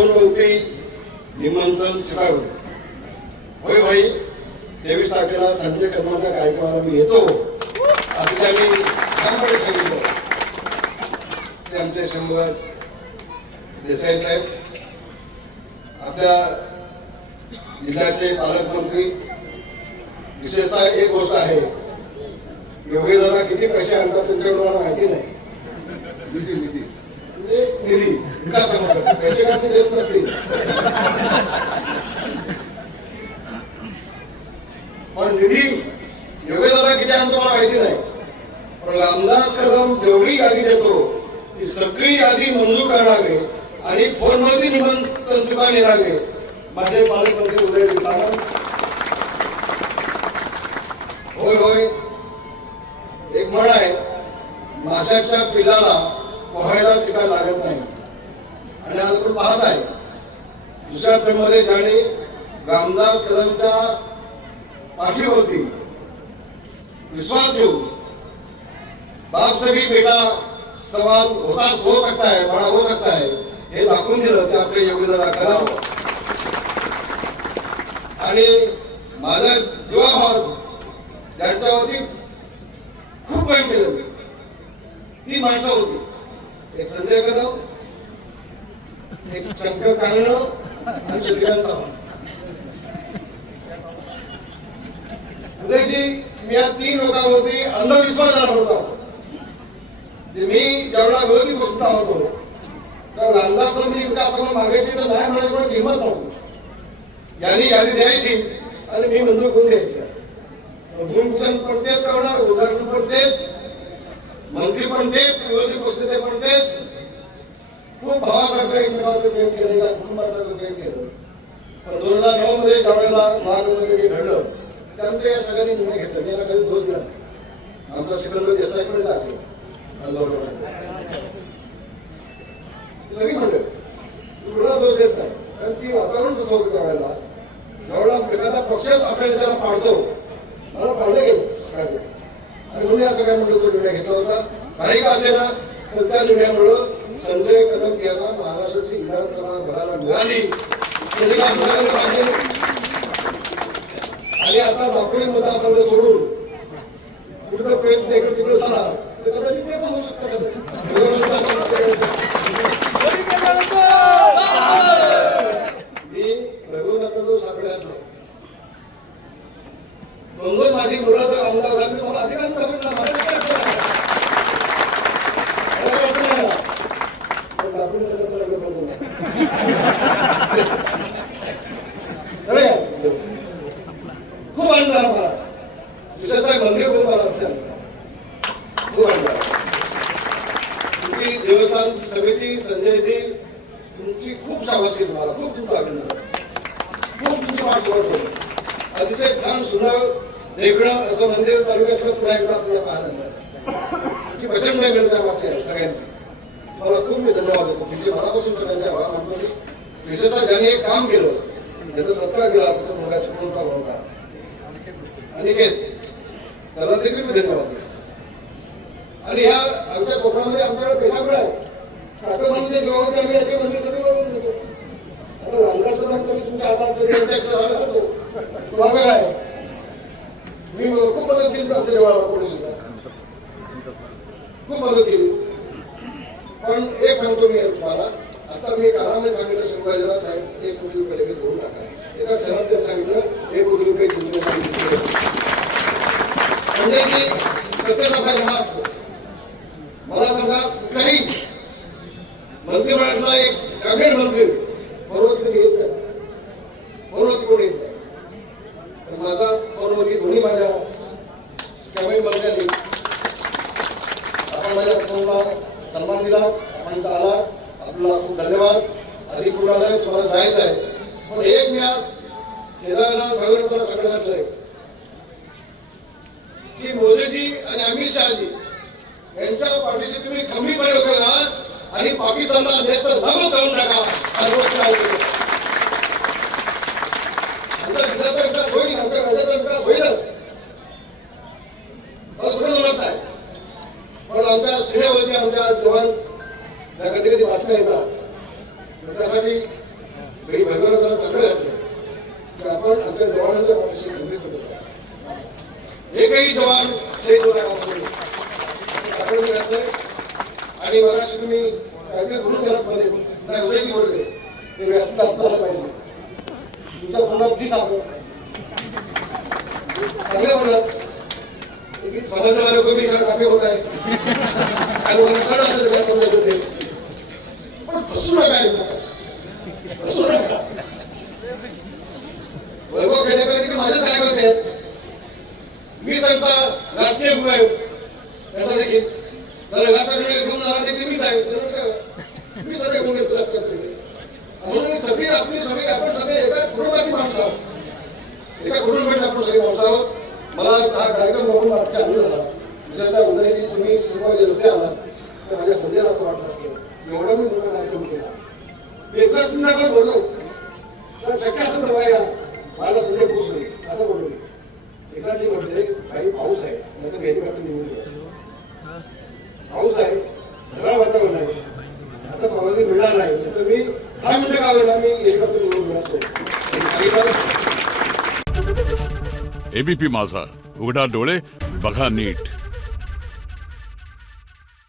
फोनवरती निमंत्रण स्वीकारलं. होय भाई 23 तारखेला संजय कदमांच्या कार्यक्रमाला मी येतो असं त्यांनी ठामपणे सांगितलं. ते आमचे शंभूराज देसाई साहेब, आपल्या जिल्ह्याचे पालकमंत्री. विशेषतः एक गोष्ट आहे, योगी दादा किती पैसे आणतात त्यांच्याकडून मला माहिती नाही. निधी निधी विकास कामासाठी पैसे का देत नसतील, पण निधी योगी दादा किती आणतो मला माहिती नाही. पण रामदास कदम जेवढी यादी देतो ती सगळी यादी मंजूर करणारे आणि फोनवरती निमंत्रण सुद्धा नेणारे माझे पालकमंत्री उदय सामंत. होय होय, एक म्हण आहे, माशाच्या पिल्लाला पोहायला शिकायला लागत नाही. आणि आज आपण पाहत आहे दुसऱ्या प्रेममध्ये ज्याने रामदास कदमच्या पाठीवरती विश्वास ठेवून बाप से भी बेटा सवाल हो सकता है, बड़ा हो सकता है हे दाखवून दिलं ते आपले योगीदादा कदम. आणि माझा जीवाभास ज्यांच्यावरती खूप प्रेम केलं ती माणसं होती. एक संजय कदम, एक शंकर कांगणे आणि शशिकांत चव्हाण. उदयजी, मी या 3 लोकांवरती अंधविश्वास झाला होता. मी जेवढा विरोधी गोष्ट होतो तर रामदासांनी विकास मागायची तर नाही म्हणायची पण किंमत नव्हती. यांनी यादी द्यायची आणि मी मंजूर करून द्यायची. भूमिपूजन पण तेच करणार, उद्घाटन पण तेच, मंत्री पण तेच, विरोधी पक्षनेते पण तेच. खूप भावासारखं एकमेकांवर प्रेम केलं, या कुटुंबासारखं प्रेम केलं. पण 2009 मध्ये ज्यावेळेला महाराष्ट्रामध्ये घडलं त्यानंतर या सगळ्यांनी निर्णय घेतला. मी याला कधी दोष दिला. आमचा सिकंदर देसाई पण येत असेल सगळी मंडळ कुणाला दोष देत नाही, कारण ती वातावरण तसं होतं. त्यावेळेला जेवढा एखादा पक्षच आपल्याला त्याला पाडतो, मला पाडलं गेलं आणि म्हणून या सगळ्या मंडळ तो निर्णय घेतला होता. काही का असे ना तर त्या निर्णयामुळे संजय कदम यांना महाराष्ट्राची विधानसभा बघायला मिळाली. आणि आता नागपुरी मतदारसंघ सोडून कुठं प्रयत्न इकडे तिकडे झाला तर कदाचित ते पण होऊ शकतात. मी रघुनाथराव सापड्यातलो म्हणून माझी मुलं जर आमदार झाली मला अधिकार खूप आनंद आहे मला. विशेषतः मंदिर खूप मला खूप आनंद आहे. तुमची देवस्थान समिती संजयजी तुमची खूप शाबासकी, तुम्हाला खूप तुमचं अभिनंदन. खूप तुमची वाट बघतो. अतिशय छान सुंदर देखणं असं मंदिर तालुक्यातलं पुन्हा एकदा आपल्याला पाहायला मिळालं. तुमची प्रचंड मिळते मागच्या सगळ्यांची. तुम्हाला खूप मी धन्यवाद देतो. तुमचे मनापासून सगळ्यांचे आभार मानतो. विशेषतः ज्यांनी एक काम केलं त्याचा सत्कार केला तो मुलगा चिपळूणचा होता अनिकेत, त्याला देखील मी धन्यवाद देतो. आणि ह्या आमच्या कोकणामध्ये आमच्याकडे पैसा मिळाला आता म्हणजे जेव्हा आम्ही असे मंदिर सगळे बघून देतो. आता रामदासांना कधी तुमच्या हातात तरी तुम्हाला वेगळा आहे. मी खूप मदत केली आमच्या जेव्हा पोलिसांना खूप मदत केली. पण एक सांगतो मी तुम्हाला, आता मी काळामध्ये सांगितलं शिवाजीराव साहेब 1 कोटी रुपये लगेच घेऊन टाका. एका क्षणात त्यांनी सांगितलं 1 कोटी रुपये चिंतन सांगितलं. म्हणजे की सत्तेचा भाग हा असतो. मला सांगा कुठलाही मंत्रिमंडळातला एक ग्रामीण मंत्री पर्वती येत नाही, पर्वती कोण येत नाही. पण माझा पर्वती दोन्ही माझ्या ग्रामीण मंत्र्यांनी आपण माझ्या कुटुंबाला सन्मान दिला. आपण आला, आपला खूप धन्यवाद. आधी कुणाला तुम्हाला जायचं आहे. पण एक मी आज केदारनाथ भगवंताला सगळ्यांना आहे की मोदीजी आणि अमित शहाजी यांच्या पाठीशी तुम्ही खंबीरपणे उभे राहा आणि पाकिस्तानला अभ्यास लागू करून टाका. आमचा जिल्ह्याचा विकास होईल, आमच्या राज्याचा विकास होईलच, मला कुठे जमत नाही. पण आमच्या सीमेवरती आमच्या जवान ज्या कधी कधी बातम्या येतात त्यासाठी काही भगवंताला सगळं घातलं की आपण आमच्या जवानांच्या पाठीशी खंबीर करतो. हे काही जवान शहीद होत आहे आपण घातलंय. आणि मला तुम्ही काहीतरी म्हणून घरात मध्ये नाही उदय की बोलले ते व्यस्त असलं पाहिजे. तुमच्या तोंडात दिस आपण चांगलं म्हणत समाजाला लोक मी सगळं कापे होत आहे आणि मला कळलं असेल काय समजत होते. पण फसू नका फसू नका. वैभव खेडेकर माझ्याच काय करते मी त्यांचा राजकीय गुरु आहे त्याचा देखील त्याला व्यासपीठाला घेऊन जाणार देखील मीच आहे. मी सगळे गुण घेतो म्हणून सगळी आपली सगळी आपण सगळे एका कुटुंबाची माणसं आहोत. एका कुटुंबाची आपण सगळी माणसं आहोत. मला हा कार्यक्रम बघून माझा आनंद झाला. विशेषतः उदयजी तुम्ही सुरुवात रस्ते आलात तर माझ्या संध्याला असं वाटलं असतं एवढा मी मोठा कार्यक्रम केला. मी एकदा संध्याकाळ बोललो तर शक्य असं नव्हे मला संध्या खुश होईल असं बोललो. एखादी म्हटले काही पाऊस आहे नाही तर हेलिकॉप्टर निघून गेला. पाऊस आहे ढगाळ वातावरण आहे आता परवानगी मिळणार नाही तर मी 10 मिनिटं का होईना मी हेलिकॉप्टर निघून गेला असतो. एबीपी माझा, उघडा डोळे बघा नीट.